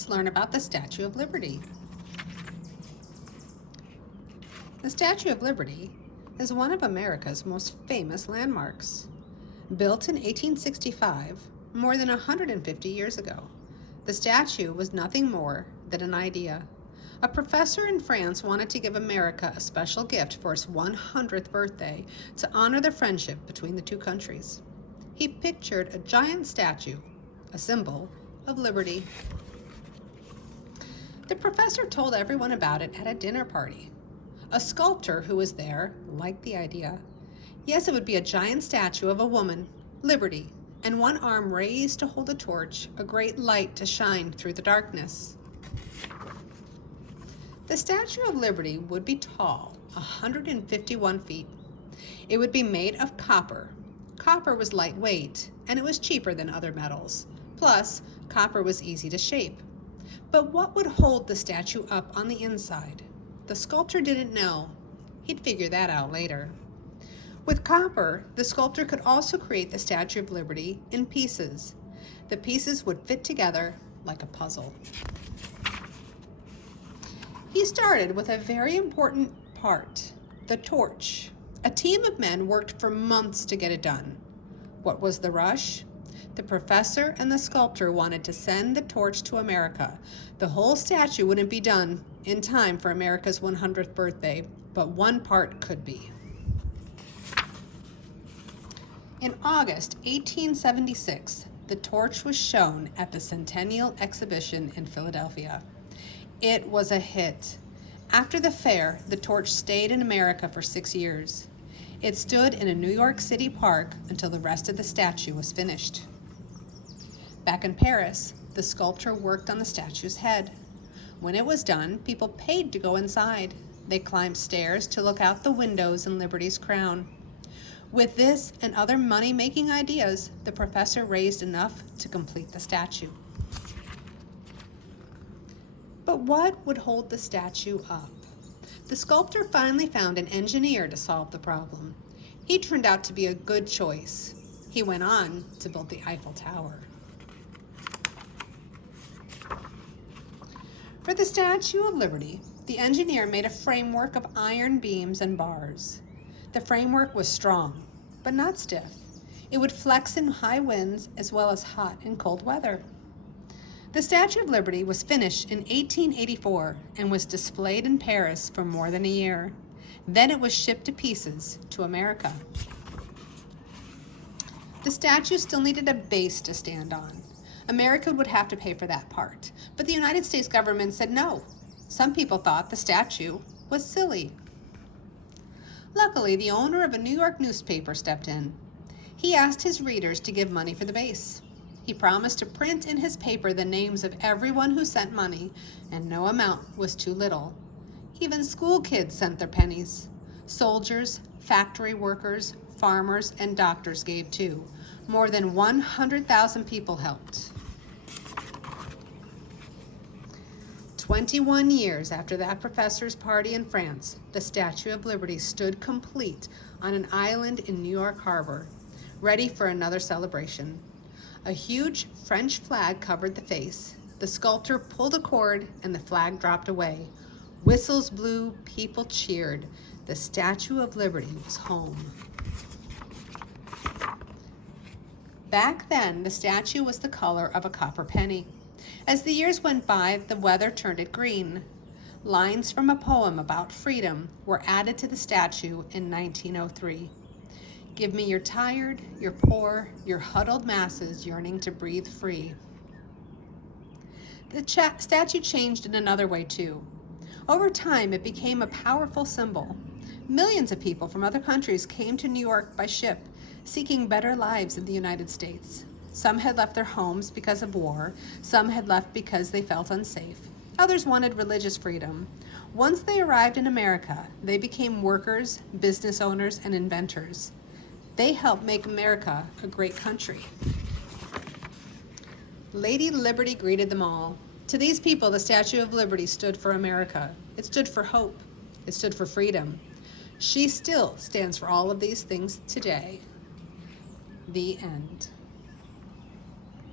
Let's learn about the Statue of Liberty. The Statue of Liberty is one of America's most famous landmarks. Built in 1865, more than 150 years ago, the statue was nothing more than an idea. A professor in France wanted to give America a special gift for its 100th birthday to honor the friendship between the two countries. He pictured a giant statue, a symbol of liberty. The professor told everyone about it at a dinner party. A sculptor who was there liked the idea. Yes, it would be a giant statue of a woman, Liberty, and one arm raised to hold a torch, a great light to shine through the darkness. The Statue of Liberty would be tall, 151 feet. It would be made of copper. Copper was lightweight, and it was cheaper than other metals. Plus, copper was easy to shape. But what would hold the statue up on the inside? The sculptor didn't know. He'd figure that out later. With copper, the sculptor could also create the Statue of Liberty in pieces. The pieces would fit together like a puzzle. He started with a very important part, the torch. A team of men worked for months to get it done. What was the rush? The professor and the sculptor wanted to send the torch to America. The whole statue wouldn't be done in time for America's 100th birthday, but one part could be. In August 1876, the torch was shown at the Centennial Exhibition in Philadelphia. It was a hit. After the fair, the torch stayed in America for 6 years. It stood in a New York City park until the rest of the statue was finished. Back in Paris, the sculptor worked on the statue's head. When it was done, people paid to go inside. They climbed stairs to look out the windows in Liberty's crown. With this and other money-making ideas, the professor raised enough to complete the statue. But what would hold the statue up? The sculptor finally found an engineer to solve the problem. He turned out to be a good choice. He went on to build the Eiffel Tower. For the Statue of Liberty, the engineer made a framework of iron beams and bars. The framework was strong, but not stiff. It would flex in high winds as well as hot and cold weather. The Statue of Liberty was finished in 1884 and was displayed in Paris for more than a year. Then it was shipped to pieces to America. The statue still needed a base to stand on. America would have to pay for that part, but the United States government said no. Some people thought the statue was silly. Luckily, the owner of a New York newspaper stepped in. He asked his readers to give money for the base. He promised to print in his paper the names of everyone who sent money, and no amount was too little. Even school kids sent their pennies. Soldiers, factory workers, farmers, and doctors gave too. More than 100,000 people helped. 21 years after that professor's party in France, the Statue of Liberty stood complete on an island in New York Harbor, ready for another celebration. A huge French flag covered the face. The sculptor pulled a cord and the flag dropped away. Whistles blew, people cheered. The Statue of Liberty was home. Back then, the statue was the color of a copper penny. As the years went by, the weather turned it green. Lines from a poem about freedom were added to the statue in 1903. Give me your tired, your poor, your huddled masses yearning to breathe free. The statue changed in another way too. Over time, it became a powerful symbol. Millions of people from other countries came to New York by ship, seeking better lives in the United States. Some had left their homes because of war. Some had left because they felt unsafe. Others wanted religious freedom. Once they arrived in America, they became workers, business owners, and inventors. They helped make America a great country. Lady Liberty greeted them all. To these people, the Statue of Liberty stood for America. It stood for hope. It stood for freedom. She still stands for all of these things today. The end.